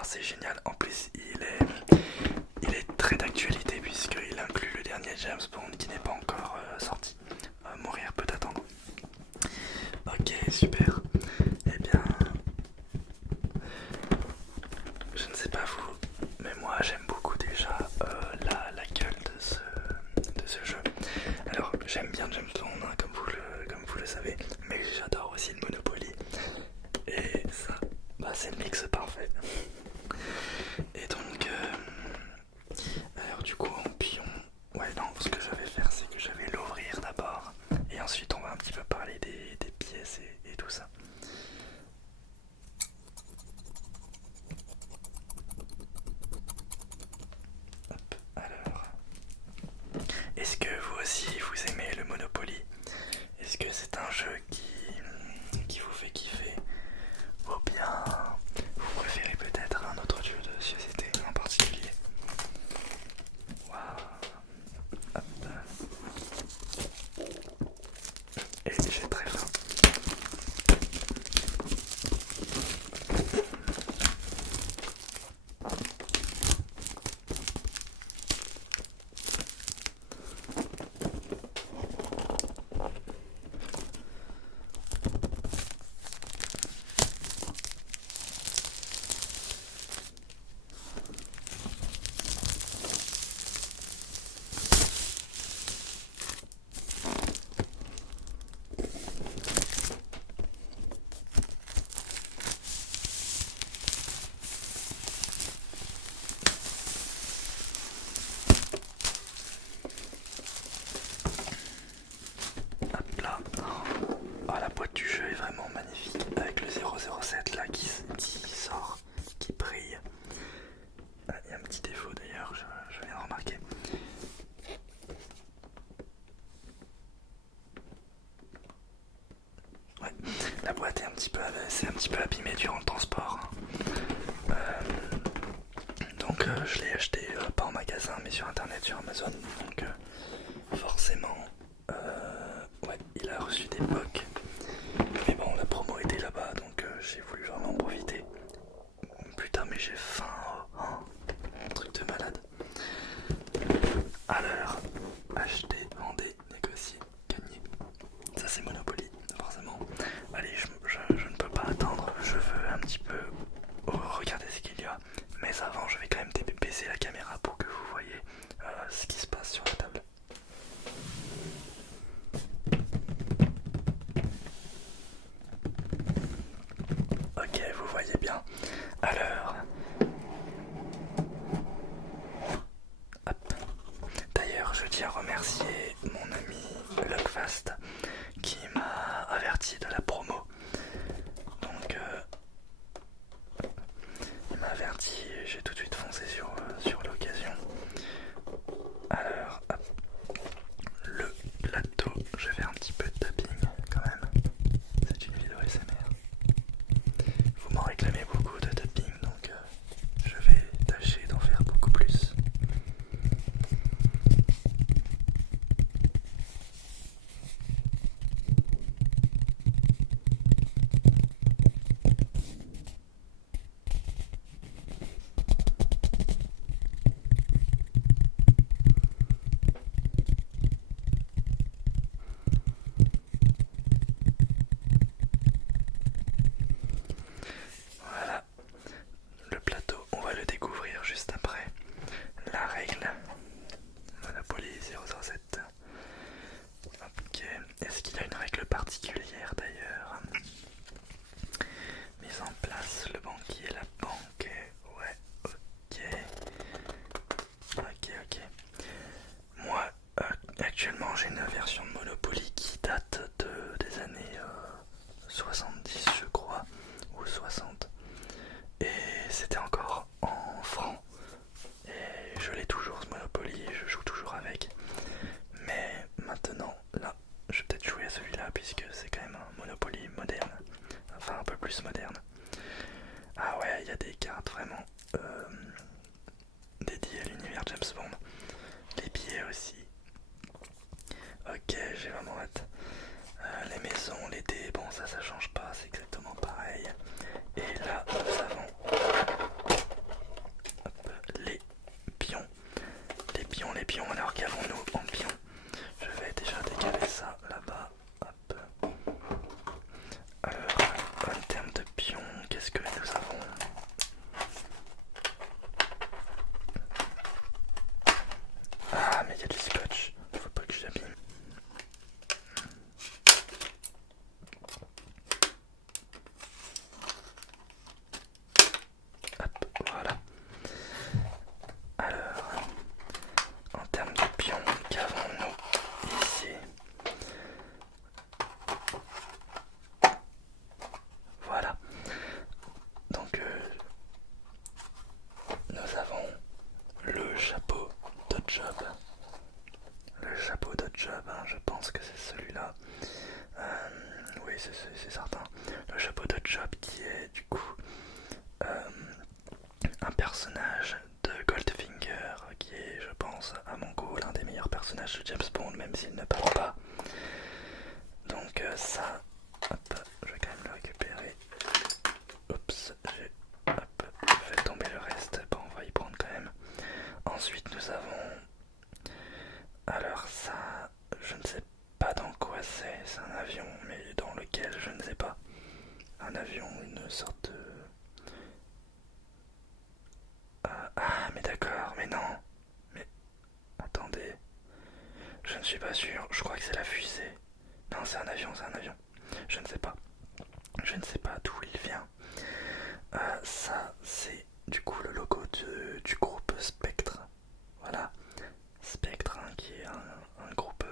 Ah, c'est génial. En plus, il est très d'actualité puisqu'il inclut le dernier James Bond qui n'est pas encore sorti. Mourir peut attendre. Ok, super. Eh bien, je ne sais pas vous, mais moi j'aime beaucoup déjà la gueule de ce jeu. Alors, j'aime bien James Bond, hein, comme vous le savez, mais j'adore aussi le Monopoly. Et ça, bah, c'est le mix parfait. Et donc, alors du coup en pion, ouais non, ce que je vais faire c'est que je vais l'ouvrir d'abord et ensuite on va un petit peu parler des pièces et tout ça. Hop, alors, est-ce que vous aussi vous aimez le Monopoly? Est-ce que c'est un jeu qui vous fait kiffer? Ou bien vous préférez peut-être un autre jeu de société en particulier? Waouh. Hop. Et j'ai très faim. Hop là. Oh, la boîte du jeu est vraiment magnifique avec le 007 là qui sort, qui brille. Ah, il y a un petit défaut d'ailleurs, je viens de remarquer. Ouais, la boîte est c'est un petit peu abîmée durant le transport, hein. Donc je l'ai acheté pas en magasin mais sur internet, sur Amazon. Donc forcément, ouais, il a reçu des POC. Mais bon, la promo était là-bas donc j'ai voulu vraiment en profiter. Putain, mais j'ai faim. Oh, un truc de malade. Alors, acheter, vender, négocier, gagner. Ça c'est Monopoly, forcément. Allez, je ne peux pas attendre. Je veux un petit peu regarder ce qu'il y a. Mais avant, je vais quand même baisser la caméra pour que vous voyez ce qui se passe sur la table. Ok, vous voyez bien. Alors, hop. D'ailleurs, je tiens à remercier mon ami Lockfast qui m'a averti de la promo. Donc, il m'a averti et j'ai tout de suite foncé sur l'occasion. Alors, hop, le plateau, je vais faire un petit peu de tapping quand même. C'est une vidéo SMR. Vous m'en réclamez beaucoup de tapping, donc je vais tâcher d'en faire beaucoup plus. Voilà, le plateau, on va le découvrir juste après. La règle Monopoly 007. Ok, est-ce qu'il y a une règle particulière d'ailleurs? Mise en place, le banquier, la banque. Ouais, ok. Ok. Moi, actuellement, j'ai une version de Monopoly qui date des années 70, je crois, ou 60. Et c'était encore en francs. Et je l'ai toujours ce Monopoly, je joue toujours avec. Mais maintenant, là, je vais peut-être jouer à celui-là puisque c'est quand même un Monopoly moderne. Enfin, un peu plus moderne. Ah ouais, il y a des cartes vraiment dédiées à l'univers James Bond. Les billets aussi. Ok, j'ai vraiment hâte. Les maisons, les dés, bon ça change pas, c'est exactement pareil. Et là, nous avons personnage de Goldfinger, qui est, je pense, à mon goût, l'un des meilleurs personnages de James Bond, même s'il ne parle pas. Donc ça, hop, je vais quand même le récupérer. Oups, j'ai fait tomber le reste. Bon, on va y prendre quand même. Ensuite, nous avons... Alors ça, je ne sais pas dans quoi c'est un avion, mais dans lequel je ne sais pas. Un avion, une sorte de... Ah, mais d'accord, mais non. Mais attendez, je ne suis pas sûr, je crois que c'est la fusée. Non, c'est un avion, c'est un avion. Je ne sais pas. Je ne sais pas d'où il vient. Ça, c'est du coup le logo du groupe Spectre. Voilà. Spectre, hein, qui est un groupe,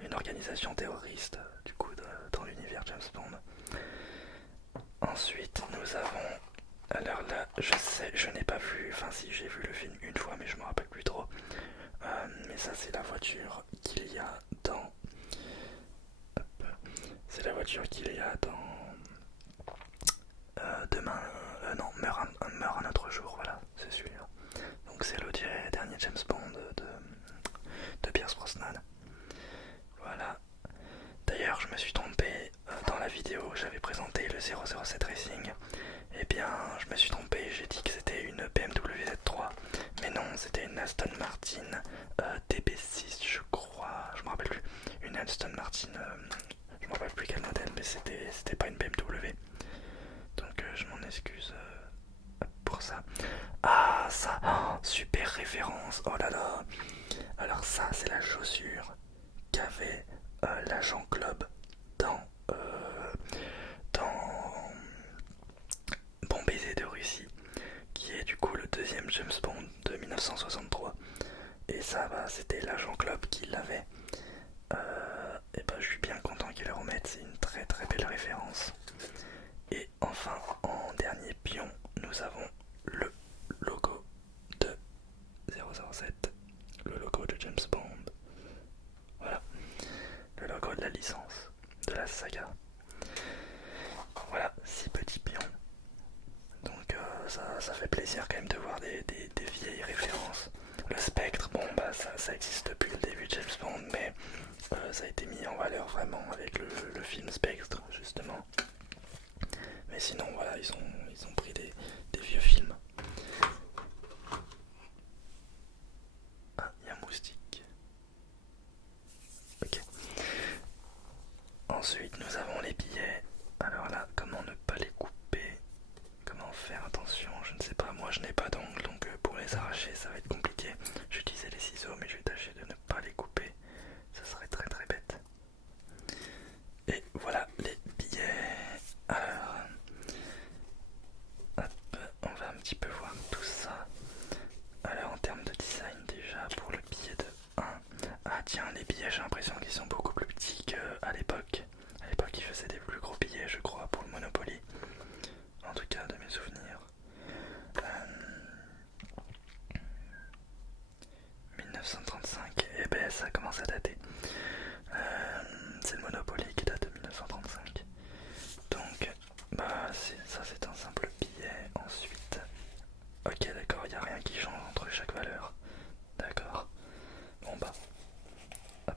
une organisation terroriste, du coup, dans l'univers James Bond. Ensuite, nous avons... Alors là, je sais, je n'ai pas vu... Enfin si, j'ai vu le film une fois, mais je me rappelle plus trop. Mais ça, c'est la voiture qu'il y a dans... Hop. C'est la voiture qu'il y a dans... Demain... non, meurt un autre jour, voilà, c'est celui-là. Donc c'est le dernier James Bond de Pierce Brosnan. Voilà. D'ailleurs, je me suis trompé dans la vidéo où j'avais présenté le 007 Racing. Eh bien, je me suis trompé, j'ai dit que c'était une BMW Z3. Mais non, c'était une Aston Martin DB6, je crois. Je me rappelle plus. Une Aston Martin, je me rappelle plus quel modèle, mais c'était pas une BMW. Donc je m'en excuse pour ça. Ah, ça, oh, super référence. Oh là là. Alors ça, c'est la chaussure qu'avait l'agent Club dans dans Bon baiser de Russie, qui est du coup le deuxième James Bond de 1963. Et ça, bah, c'était l'agent Club qui l'avait. Et bah, je suis bien content qu'ils le remettent, c'est une très très belle référence. Et enfin, en dernier pion, nous avons le logo de 007, le logo de James Bond. Voilà, le logo de la licence, de la saga. Voilà, 6 petits pions. Donc ça fait plaisir quand même de voir des vieilles références. Le spectre, bon bah ça existe depuis le début de James Bond, mais ça a été mis en valeur vraiment avec le film Spectre justement. Mais sinon voilà, ils ont pris des vieux films. Ah, il y a un moustique. Ok. Ensuite nous avons les billets. Alors là, comment ne pas les couper? Comment faire attention? Je ne sais pas, moi je n'ai pas d'ongles, donc pour les arracher ça va être compliqué. J'utilisais les ciseaux, mais je vais tâcher de ne pas les couper. Ça serait très très bête. Et voilà les billets. Alors, hop, on va un petit peu voir tout ça. Alors en termes de design déjà, pour le billet de 1. Ah tiens, les billets j'ai l'impression qu'ils sont beaucoup plus petits qu'à l'époque. À l'époque ils faisaient des plus gros billets je crois pour le Monopoly. En tout cas de mes souvenirs. 1935, et ben ça commence à dater. C'est le Monopoly qui date de 1935. Donc, bah ça c'est un simple billet. Ensuite, ok d'accord, il n'y a rien qui change entre chaque valeur. D'accord. Bon bah, hop,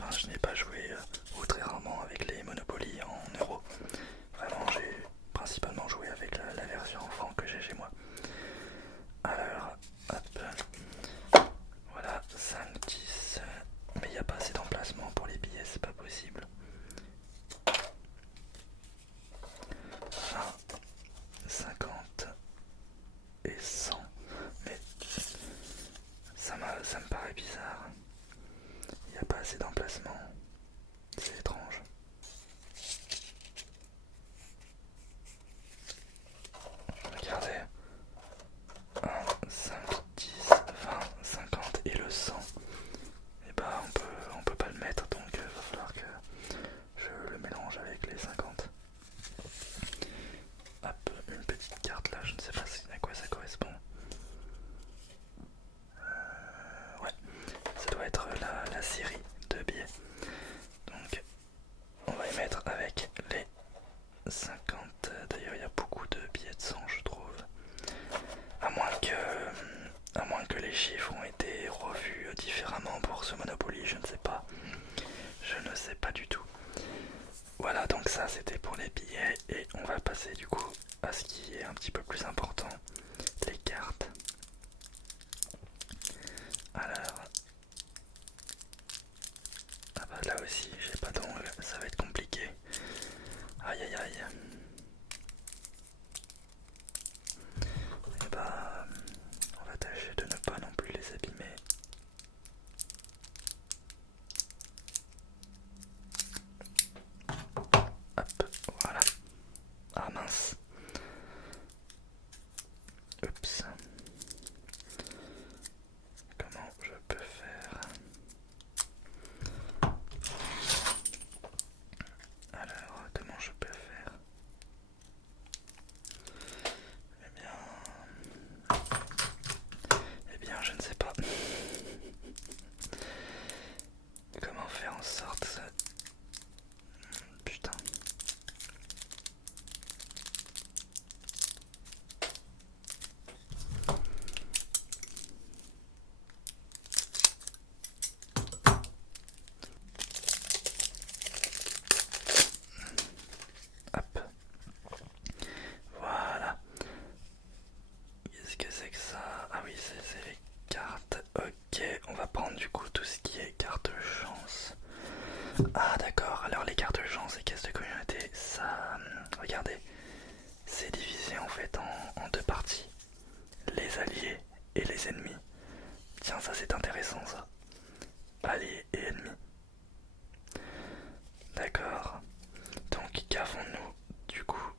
enfin je n'ai pas joué ou très rarement avec les Monopoly en euros. Vraiment j'ai principalement joué avec la version enfant que j'ai chez moi. Alors hop, voilà 5, 10, mais il n'y a pas assez d'emplacement pour les billets, c'est pas possible. 20, 50 et 100, mais ça me paraît bizarre. Il n'y a pas assez d'emplacement. C'est étrange. Regardez. 1, 5, 10, 20, 50 et le 100. Et bah on peut pas le mettre, donc il va falloir que je le mélange avec les 50. Hop, une petite carte là, je ne sais pas à quoi ça correspond. Ouais, ça doit être la série de billets. Donc on va y mettre avec les 50. D'ailleurs il y a beaucoup de billets de 100 je trouve. À moins que les chiffres ont été revus différemment pour ce Monopoly, je ne sais pas. Je ne sais pas du tout. Voilà, donc ça c'était pour les billets et on va passer du coup à ce qui est un petit peu plus important, les cartes. Alors, ah bah là aussi j'ai pas d'ongle, ça va être compliqué. Aïe aïe aïe. Et bah on va tâcher de ne pas non plus les abîmer. Hop, voilà. Ah mince. Oups. Comment je peux faire? Alors, comment je peux faire? Eh bien, je ne sais pas. Comment faire en sorte... Putain. Hop. Voilà. Qu'est-ce que c'est que ça? Ah oui, c'est les cartes. Ok, on va prendre du coup tout ce qui est carte chance. Ah d'accord, alors les cartes chance et caisses de communauté, ça... Regardez, c'est divisé en fait en deux parties. Les alliés et les ennemis. Tiens, ça c'est intéressant ça. Alliés et ennemis. D'accord. Donc qu'avons-nous du coup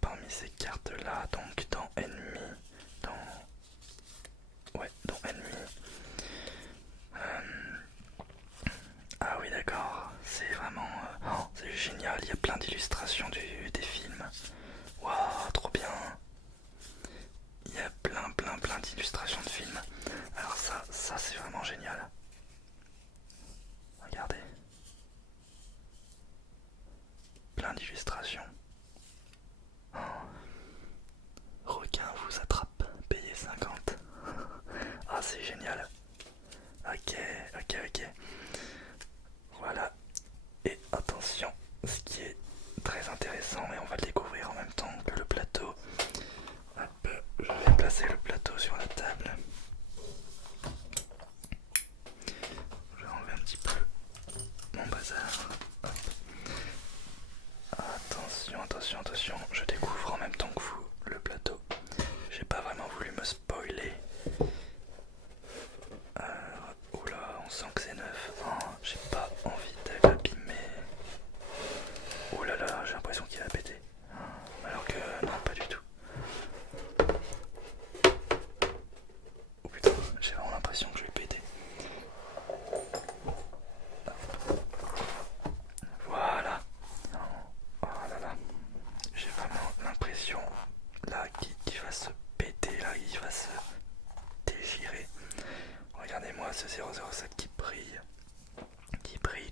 parmi ces cartes là? Donc dans ennemis, dans ennemis. Ah oui d'accord, c'est vraiment... c'est génial, il y a plein d'illustrations des films. Waouh, trop bien. Il y a plein d'illustrations de films. Alors ça c'est vraiment génial. Regardez. Plein d'illustrations. Oh. Requin vous attrape, payez 50. Ah c'est génial. Ok. Voilà. Et attention, ce qui est très intéressant, et on va le découvrir en même temps que le plateau. Hop, je vais placer le plateau sur la table. Je vais enlever un petit peu mon bazar. Hop. Attention, je découvre en même temps que vous le plateau. J'ai pas vraiment voulu me spoiler. Oula, on sent que c'est neuf. Oh, j'ai pas envie de l'abîmer. Oh là là, j'ai l'impression qu'il a pété. Alors que non, pas du tout. Oh putain, j'ai vraiment l'impression que je vais péter. Voilà. Oh là là. J'ai vraiment l'impression là qu'il va se péter, là, il va se déchirer. Regardez-moi ce 007 qui brille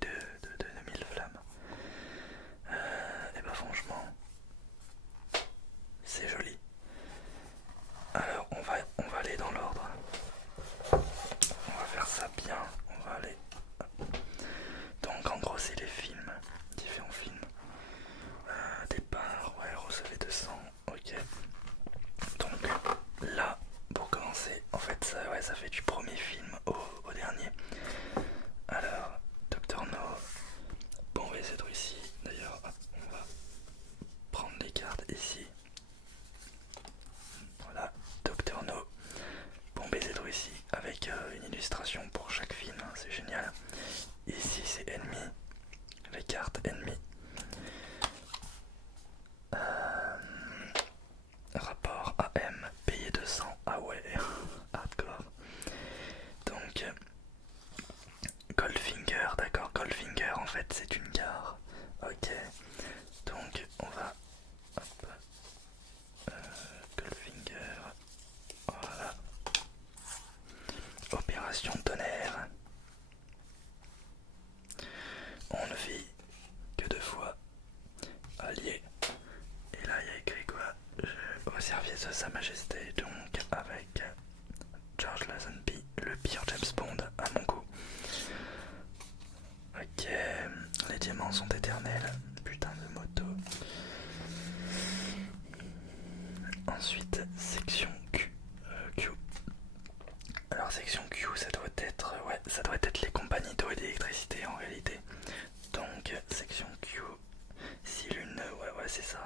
de 1000 flammes. Et bah franchement, c'est joli. Alors on va aller dans l'ordre. On va faire ça bien. On va aller. Donc c'est les films, différents films. Départ, ouais, recevez 200, ok. Donc là, pour commencer, en fait, ça fait du premier film au dernier. Alors, Docteur No, bon, on va essayer de ici. D'ailleurs, on va prendre les cartes ici. Voilà, Docteur No, bon baiser de ici, avec une illustration pour chaque film, hein, c'est génial. Ici, c'est Ennemi, les cartes Ennemis. Rapport AM, payé 200, ah ouais, hardcore. Donc, Goldfinger, d'accord, Goldfinger en fait c'est une gare. Ok, donc on va. Hop, Goldfinger, voilà. Opération Tonnerre. On ne vit que 2 fois. Allié. Et là il y a écrit quoi? Au service de Sa Majesté, donc avec George Lazenby, le pire James Bond à mon goût. Ok, les diamants sont éternels. Putain de moto. Ensuite, section Q. Q. Alors section Q, ça doit être, ouais, ça doit être les compagnies d'eau et d'électricité en réalité. Donc section Q, si l'une, ouais, c'est ça.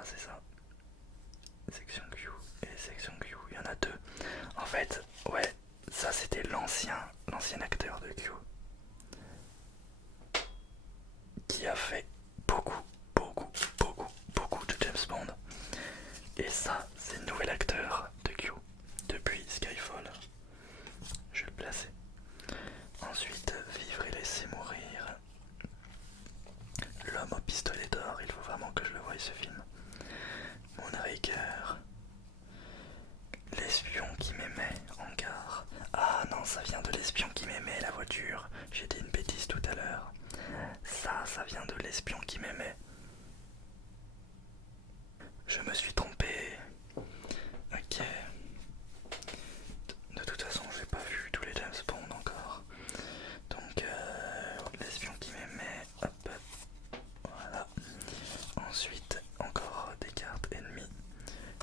Section Q et section Q, il y en a 2. En fait, ouais, ça c'était l'ancien acteur de Q qui a fait beaucoup de James Bond. Et ça, c'est le nouvel acteur de Q depuis Skyfall. Je vais le placer. Ensuite, Vivre et laisser mourir. L'homme au pistolet d'or, il faut vraiment que je le voie ce film. Moonraker. L'espion qui m'aimait en gare. Ah non, ça vient de l'espion qui m'aimait, la voiture. J'ai dit une bêtise tout à l'heure. Ça vient de l'espion qui m'aimait. Je me suis trompé. Ok. De toute façon, j'ai pas vu tous les James Bond encore. Donc, l'espion qui m'aimait. Hop. Voilà. Ensuite, encore des cartes ennemies.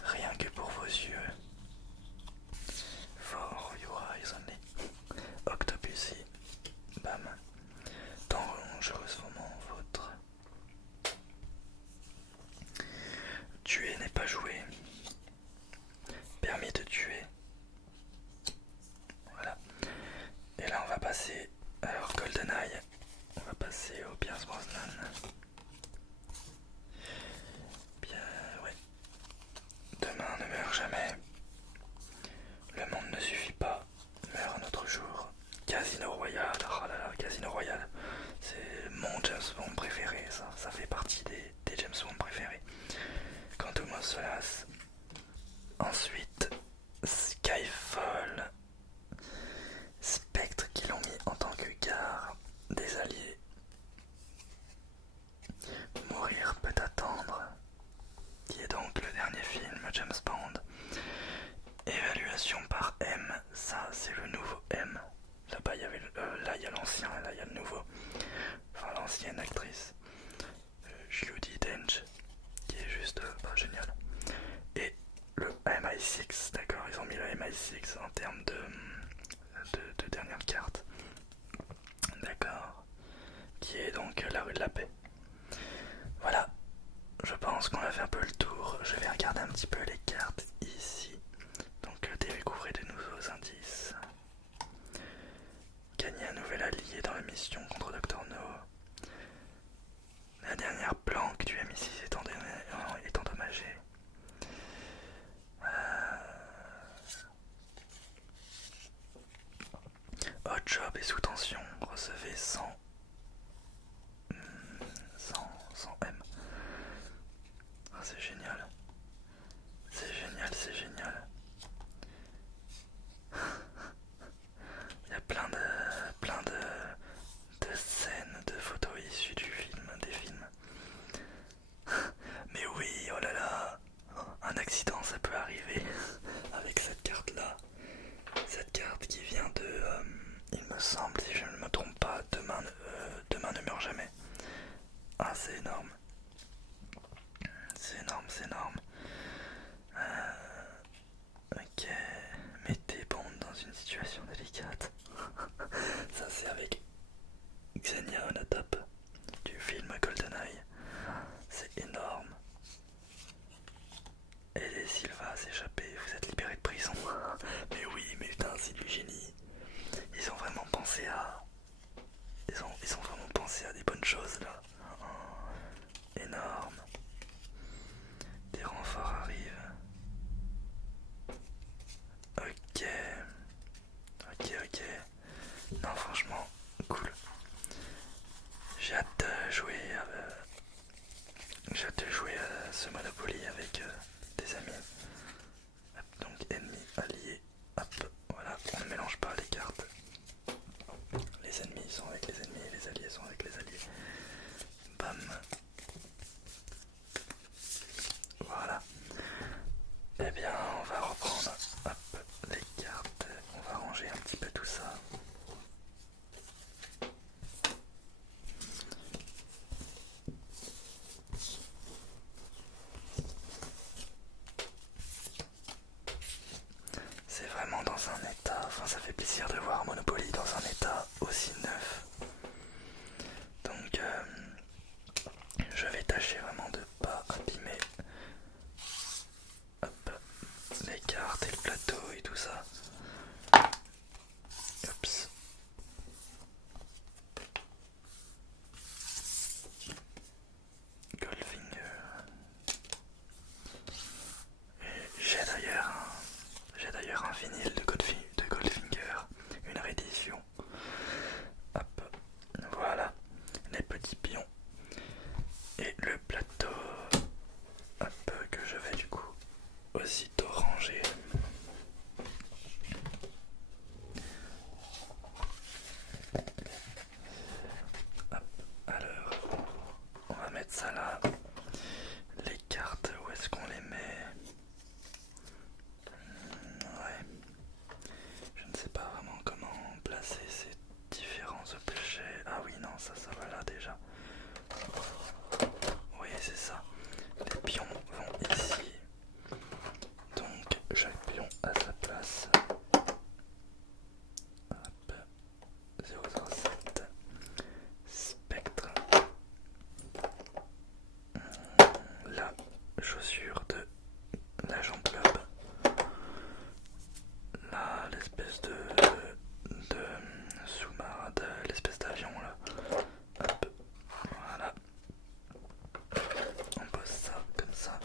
Rien que pour vos yeux. For your eyes only. Octopussy. Bam. Dangereusement vôtre. Tuer n'est pas jouer. Permis de tuer. Voilà. Et là on va passer. Alors GoldenEye. On va passer au Pierce Brosnan. Bien, ouais. Demain ne meurt jamais. Le monde ne suffit pas. Meurt un autre jour. Casino Royale. Oh là là, Casino Royale. C'est mon James Bond préféré, ça. Ça fait partie des James Bond préférés. Quantum of Solace. Ensuite, Skyfall. Spectre qui l'ont mis en tant que gare des alliés. Mourir peut attendre. Qui est donc le dernier film James Bond. Évaluation par M. Ça, c'est le nouveau M. Là-bas, il y avait là, il y a l'ancien, là, il y a le nouveau. Enfin, l'ancienne actrice. Judi Dench, qui est juste génial. Et le MI6, d'accord, ils ont mis le MI6 en termes de dernière carte. D'accord. Qui est donc la rue de la Paix. Voilà, je pense qu'on a fait un peu le tour. Je vais regarder un petit peu les cartes ici. Donc découvrez de nouveaux indices. Gagner un nouvel allié dans la mission contre Dr. No. La dernière planque du MI6 est endommagée. Hot Job est sous tension. Recevez 100 M. Ah, c'est génial. C'est génial. Il y a plein de scènes, de photos issues des films. Mais oui, oh là là, un accident ça peut arriver avec cette carte là. Cette carte qui vient de, il me semble, si je ne me trompe pas, demain ne meurt jamais. c'est énorme. C'est énorme, c'est énorme. Ok, mettez Bond dans une situation délicate. Ça c'est avec Xenia Onatop du film GoldenEye. C'est énorme. Aidez Silva à s'échapper, vous êtes libéré de prison. Mais oui, mais putain, c'est du génie. Ils ont vraiment pensé à... Ils ont vraiment pensé à des bonnes choses là. Énorme. Des renforts arrivent. Ok. Ok. Non, franchement, cool. J'ai hâte de jouer à ce Monopoly avec des amis. Hop, donc ennemis, alliés. Hop, voilà, on ne mélange pas les cartes. Les ennemis sont avec les ennemis et les alliés sont avec les alliés. Bam. Voilà. Eh bien, on va reprendre hop, les cartes. On va ranger un petit peu tout ça. C'est vraiment dans un état, enfin ça fait plaisir de voir Monopoly dans un état aussi neuf. Donc je vais tâcher vraiment de pas abîmer hop, les cartes et le plateau et tout ça. Oups. Goldfinger. J'ai d'ailleurs un vinyle de Goldfinger, une réédition. Hop, voilà, les petits pions et le plateau. Hop, que je vais du coup aussitôt ranger. Hop, alors, on va mettre ça là. Les cartes, où est-ce qu'on les met? Ouais. Je ne sais pas vraiment comment placer ces différents objets. Ah oui, non, ça va là déjà. Oui, c'est ça. Les pions vont ici. Donc, chaque pion a sa place. Hop. 007. Spectre. La chaussure de l'agent club. Là, l'espèce de sous-marin, l'espèce d'avion là. Hop, voilà. On pose ça comme ça.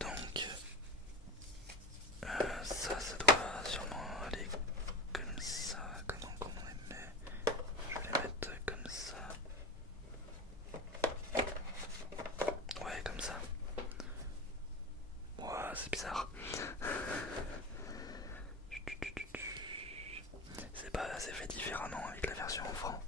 Donc, ça doit sûrement aller comme ça. Comment on les met? Je vais les mettre comme ça. Ouais, comme ça. Ouah, c'est bizarre. C'est fait différemment avec la version en franc.